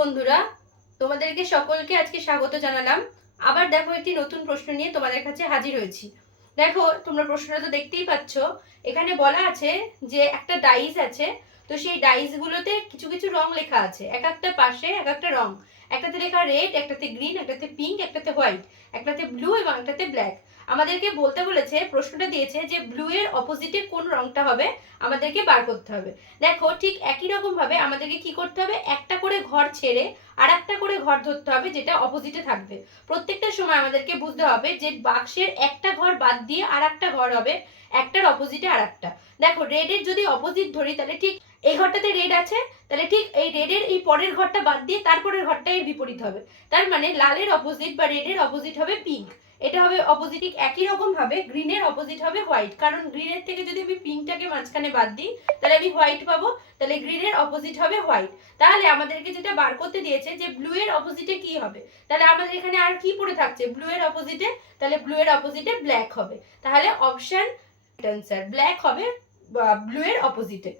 বন্ধুরা, তোমাদেরকে সকলকে আজকে স্বাগত জানালাম। আবার দেখো একটি নতুন প্রশ্ন নিয়ে তোমাদের কাছে হাজির হয়েছি। দেখো তোমরা প্রশ্নটা তো দেখতেই পাচ্ছ। এখানে বলা আছে যে একটা ডাইস আছে, তো সেই ডাইসগুলোতে কিছু কিছু রং লেখা আছে, এক একটা পাশে এক একটা রং। একটাতে লেখা রেড, একটাতে গ্রিন, একটাতে পিঙ্ক, একটাতে হোয়াইট, একটাতে ব্লু এবং একটাতে ব্ল্যাক। আমাদেরকে বলতে বলেছে, প্রশ্নটা দিয়েছে যে ব্লু এর অপোজিটে কোন রংটা হবে আমাদেরকে বার করতে হবে। দেখো ঠিক একই রকম ভাবে আমাদেরকে কি করতে হবে, একটা করে ঘর ছেড়ে আর একটা করে ঘর ধরতে হবে যেটা অপোজিটে থাকবে। প্রত্যেকটা সময় আমাদেরকে বুঝতে হবে যে বাক্সের একটা ঘর বাদ দিয়ে আর একটা ঘর হবে একটার অপোজিটে আর একটা। দেখো রেডের যদি অপোজিট ধরি তাহলে ঠিক এই ঘরটাতে রেড আছে, তাহলে ঠিক এই রেডের এই পরের ঘরটা বাদ দিয়ে তারপরের ঘরটা এর বিপরীত হবে। তার মানে লালের অপোজিট বা রেডের অপোজিট হবে পিঙ্ক, এটা হবে অপোজিট। একই রকম ভাবে গ্রিনের অপোজিট হবে হোয়াইট, কারণ গ্রিনের থেকে যদি আমি পিঙ্কটাকে মাঝখানে বাদ দিই তাহলে আমি হোয়াইট পাবো, তাহলে গ্রিনের অপোজিট হবে হোয়াইট। তাহলে আমাদেরকে যেটা বার করতে দিয়েছে যে ব্লু এর অপোজিটে কি হবে, তাহলে আমাদের এখানে আর কি পড়ে থাকছে ব্লু এর অপোজিটে, তাহলে ব্লু এর অপোজিটে ব্ল্যাক হবে। তাহলে অপশন অ্যান্সার ব্ল্যাক হবে ব্লু এর অপোজিটে।